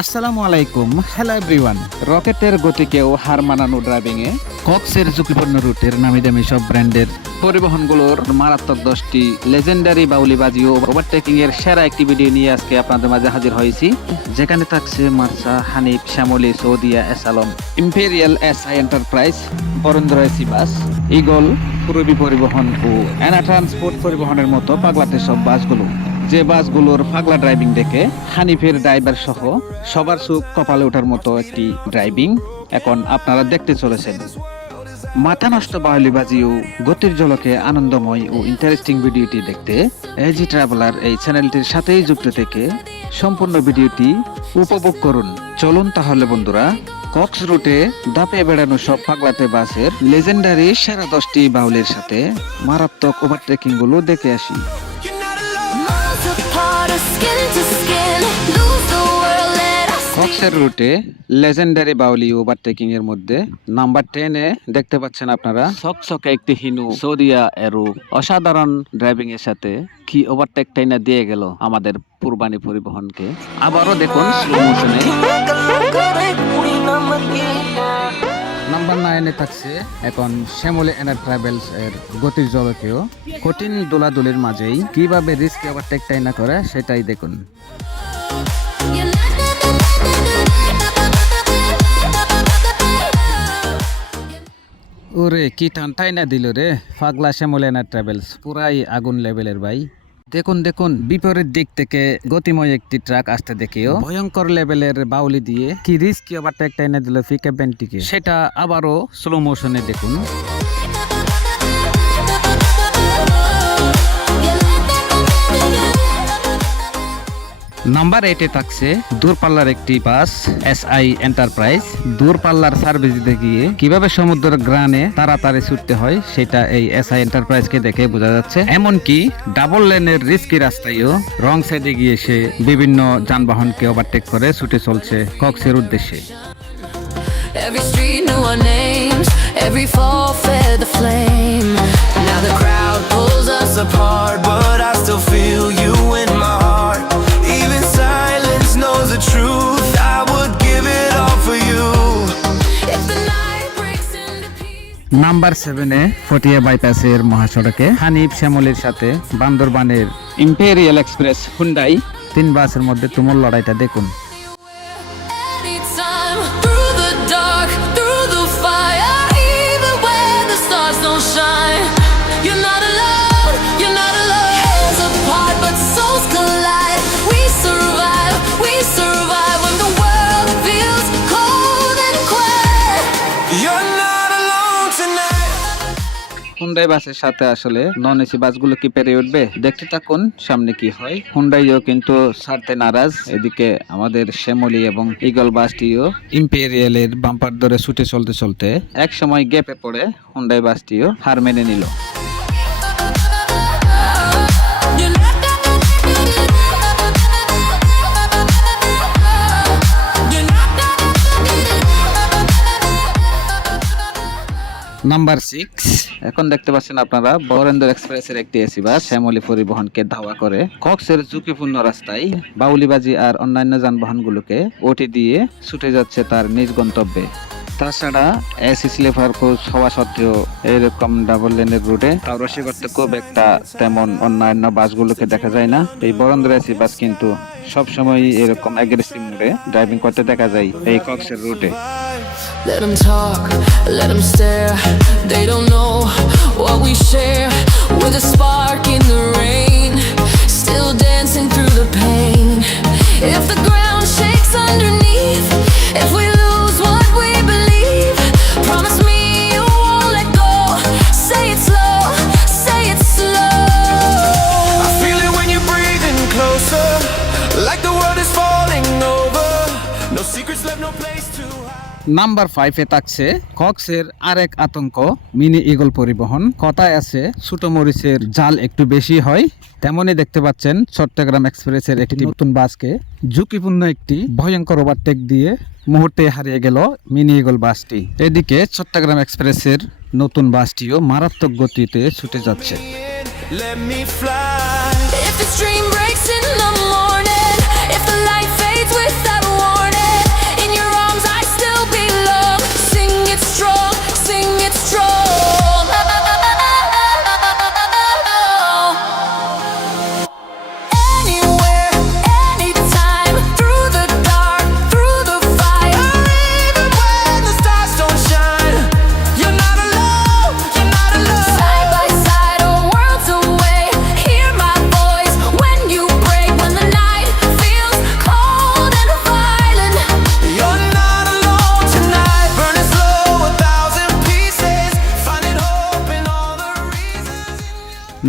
আসসালামু আলাইকুম, hello everyone. রকেটের গতিকেও হার মানানো ড্রাইভিংয়ে কক্সের ঝুঁকিপূর্ণ রুটের নামি দামি সব ব্র্যান্ডের পরিবহনগুলোর মারাত্মক 10টি লেজেন্ডারি বাউলিবাজি ও ওভারটেকিং এর সেরা একটি ভিডিও নিয়ে আজকে আপনাদের মাঝে হাজির হয়েছি, যেখানে থাকছে Marsa, Hanif, Shyamoli, Saudia, S Alam, Imperial, SI enterprise, Barendra AC bus, Eagle, Purbi Paribahan ও অ্যানা ট্রান্সপোর্ট পরিবহনের মতো পাগলাটে সব বাসগুলো। যে বাসগুলোর পাগলা ড্রাইভিং দেখে হানিফের ড্রাইভার সহ সবার সুখ কপালে ওঠার মতো একটি ড্রাইভিং এখন আপনারা দেখতে চলেছেন। মাথা নষ্ট বাউলিবাজি ও গতির ঝলকে আনন্দময় ও ইন্টারেস্টিং ভিডিওটি দেখতে এজি ট্রাভেলার এই চ্যানেলটির সাথেই যুক্ত থেকে সম্পূর্ণ ভিডিওটি উপভোগ করুন। চলুন তাহলে বন্ধুরা, কক্স রুটে দাপে বেড়ানো সব পাগলাটে বাসের লেজেন্ডারি সেরা 10টি বাউলের সাথে মারাত্মক ওভারটেকিং গুলো দেখে আসি। কক্সের রুটে লেজেন্ডারি বাউলি ওভারটেকিং এর মধ্যে নাম্বার 10 এ দেখতে পাচ্ছেন আপনারা সকসকে একটি হিনু সৌদিয়া এরু অসাধারণ ড্রাইভিং এর সাথে কি ওভারটেক টাইনা দিয়ে গেল আমাদের পূর্বানী পরিবহনকে। আবারও দেখুন স্লো মোশনে। নাম্বার 9 এ থাকছে এখন শ্যামলী এনার ট্রাভেলস এর গতির জলকেও কঠিন দোলাদুলির মাঝেই কিভাবে রিস্ক ওভারটেক টাইনা করে সেটাই দেখুন। ওরে কি টানটাই না দিল রে পাগলা শ্যামলী এনার ট্রাভেলস, পুরাই আগুন লেভেলের ভাই। দেখুন দেখুন, বিপরীত দিক থেকে গতিময় একটি ট্রাক আসতে দেখেও ভয়ঙ্কর লেভেলের বাউলি দিয়ে কি রিস্ক ওভারটেক টাইনা দিল পিকআপ ভ্যানটিকে, সেটা আবারও স্লো মোশনে দেখুন। নাম্বার 8 এ থাকছে দূরপাল্লার একটি বাস এসআই এন্টারপ্রাইজ। দূরপাল্লার সার্ভিস দিতে গিয়ে কিভাবে সমুদ্রের গ্রানে তাড়াতাড়ি ছুটতে হয় সেটা এই এসআই এন্টারপ্রাইজ কে দেখে বোঝা যাচ্ছে। এমনকি ডাবল লেনের রিস্কি রাস্তায়ও রং সাইডে গিয়ে সে বিভিন্ন যানবাহনকে ওভারটেক করে ছুটে চলছে কক্সের উদ্দেশ্যে। Every street knew our names, every fall fed the flame. Now the crowd pulls us apart, but I still feel you in my heart. Even silence knows the truth, I would give it all for you. If the night breaks into pieces. Number 7 এ ফটিয়া বাইপাসের মহাসড়কে হানিফ শ্যামলীর সাথে বান্দরবানের imperial express Hyundai 3 বাসের মধ্যে তুমুল লড়াইটা দেখুন। Anytime, through the dark, through the fire, even when the stars don't shine. You're not alone, you're not alone. Hands apart, but souls collide. We survive when the world feels cold and quiet. You're not alone tonight. Hyundai বাসের সাথে আসলে non AC বাসগুলো কি পেরে উঠবে? দেখতে থাকুন সামনে কি হয়। হুন্ডাইও কিন্তু ছাড়তে নারাজ। এদিকে আমাদের শ্যামলী এবং ইগল বাসটিও ইম্পেরিয়ালের বাম্পার ধরে ছুটে চলতে চলতে এক সময় গ্যাপে পড়ে হুন্ডাই বাসটিও হার মেনে নিল। নাম্বার 6 এখন দেখতে পাচ্ছেন আপনারা বরেন্দ্র এক্সপ্রেসের একটি এসি বাস শ্যামলী পরিবহনকে ধাওয়া করে কক্সের ঝুঁকিপূর্ণ রাস্তায় বাউলিবাজি আর অন্যান্য যানবাহনগুলোকে ওটি দিয়ে ছুটে যাচ্ছে তার নিজ গন্তব্যে। তাছাড়া এসি স্লিপার কোচ হওয়া সত্ত্বেও এরকম ডাবল লেনের রুটে তাওরসি করতে খুব একটা তেমন অন্যান্য বাসগুলোকে দেখা যায় না। এই বরেন্দ্র এসি বাস কিন্তু সবসময় এরকম অ্যাগ্রেসিভ মোডে ড্রাইভিং করতে দেখা যায় এই কক্সের রুটে। Let them talk, let them stare. They don't know what we share. With a spark in the rain, still dancing through the pain. If the ground shakes underneath, if we lose what we believe, promise me you won't let go. Say it slow, say it slow. I feel it when you're breathing closer, like the world is falling over. No secrets left, no place to hide. Number 5 এ থাকছে কক্সের আরেক আতঙ্ক mini eagle পরিবহন। কথায় আছে ছোট মরিচের জাল একটু বেশি হয়, তেমনই দেখতে পাচ্ছেন চট্টগ্রাম এক্সপ্রেসের একটি নতুন বাসকে ঝুঁকিপূর্ণ একটি ভয়ঙ্কর ওভারটেক দিয়ে মুহূর্তে হারিয়ে গেল মিনি ইগল বাসটি। এদিকে চট্টগ্রাম এক্সপ্রেসের নতুন বাসটিও মারাত্মক গতিতে ছুটে যাচ্ছে। Let me fly. If the stream breaks in the morning, if the light fades without warning.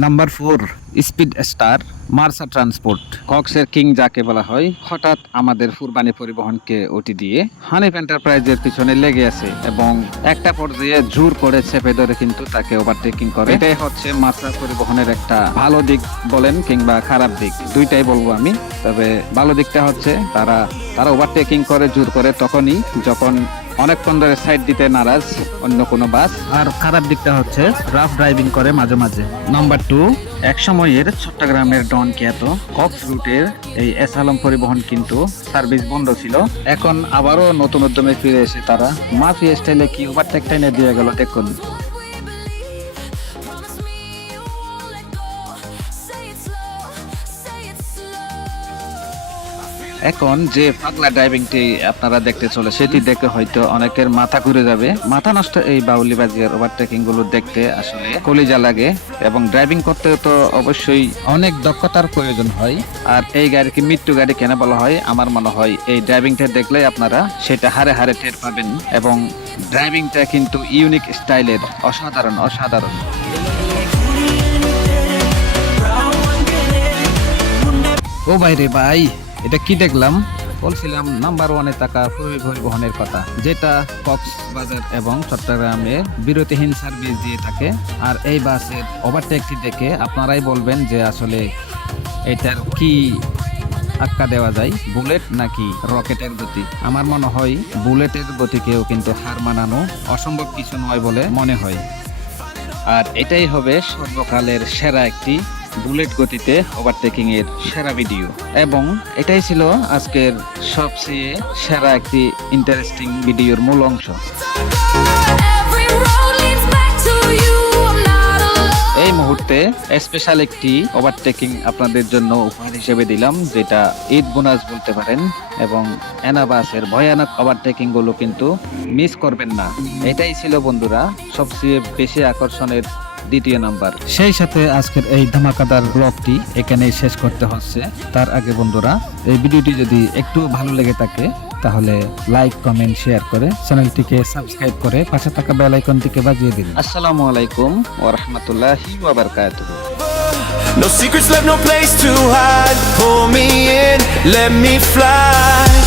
Number 4, speed star Marsa transport. কক্সের কিং যাকে বলা হয়, হঠাৎ আমাদের ফুরবানি পরিবহনকে ওটি দিয়ে হানিফ এন্টারপ্রাইজের পিছনে লেগে আছে এবং একটা পর্যায়ে জোর করে চেপে ধরে কিন্তু তাকে ওভারটেকিং করে। এটাই হচ্ছে মার্সা পরিবহনের একটা ভালো দিক বলেন কিংবা খারাপ দিক, দুইটাই বলবো আমি। তবে ভালো দিকটা হচ্ছে তারা ওভারটেকিং করে জোর করে তখনই যখন অনেকক্ষণ ধরে সাইড দিতে নারাজ অন্য কোনো বাস। আর খারাপ দিকটা হচ্ছে রাফ ড্রাইভিং করে মাঝে মাঝে। নাম্বার 2, এক সময়ের চট্টগ্রামের ডন খ্যাত কক্স রুটের এই এস আলম পরিবহন কিন্তু সার্ভিস বন্ধ ছিল। এখন আবারও নতুন উদ্যমে ফিরে এসে তারা মাফিয়া স্টাইলে কি ওভারটেক টাইনে দিয়ে গেল দেখুন। এখন যে পাগলা ড্রাইভিংটি আপনারা দেখতে চলে সেটি দেখে হয়তো অনেকের মাথা ঘুরে যাবে। মাথা নষ্ট এই বাউলিবাজির ওভারটেকিং গুলো দেখতে আসলে কলিজা লাগে এবং ড্রাইভিং করতে তো অবশ্যই অনেক দক্ষতার প্রয়োজন হয়। আর এই গাড়িকে মৃত্যু গাড়ি কেন বলা হয়, আমার মনে হয় এই ড্রাইভিংটা দেখলে আপনারা সেটা হারে হারে টের পাবেন। এবং ড্রাইভিংটা কিন্তু ইউনিক স্টাইলের, অসাধারণ। ও ভাই রে ভাই, এটা কি দেখলাম? বলছিলাম নাম্বার 1-এ থাকা পরিবহনের কথা, যেটা কক্সবাজার এবং চট্টগ্রামে বিরতিহীন সার্ভিস দিয়ে থাকে। আর এই বাসের ওভারটেকটি দেখে আপনারাই বলবেন যে আসলে এটার কি আক্কা দেওয়া যায়, বুলেট নাকি রকেটের গতি। আমার মনে হয় বুলেটের গতিকেও কিন্তু হার মানানো অসম্ভব কিছু নয় বলে মনে হয়। আর এটাই হবে সর্বকালের সেরা একটি বুলেট গতিতে ওভারটেকিং এর সেরা ভিডিও। এবং এটাই ছিল আজকের সবচেয়ে সেরা একটি ইন্টারেস্টিং ভিডিওর মূল অংশ। Every road leads back to you. I'm not alone. এই মুহূর্তে স্পেশাল একটি ওভারটেকিং আপনাদের জন্য উপহার হিসেবে দিলাম, যেটা ঈদ বোনাস বলতে পারেন। এবং এনাবাসের ভয়ানক ওভারটেকিং গুলো কিন্তু মিস করবেন না। এটাই ছিল বন্ধুরা সবচেয়ে বেশি আকর্ষণের দ্বিতীয় নাম্বার। সেই সাথে আজকের এই ধামাকাদার ব্লগটি এখানেই শেষ করতে হচ্ছে। তার আগে বন্ধুরা, এই ভিডিওটি যদি একটু ভালো লেগে থাকে তাহলে লাইক, কমেন্ট, শেয়ার করে চ্যানেলটিকে সাবস্ক্রাইব করে পাশে থাকা বেল আইকনটিকে বাজিয়ে দিন। আসসালামু আলাইকুম ওয়া রাহমাতুল্লাহি ওয়া বারাকাতুহু। No secrets left, no place to hide. Pull me in, let me fly.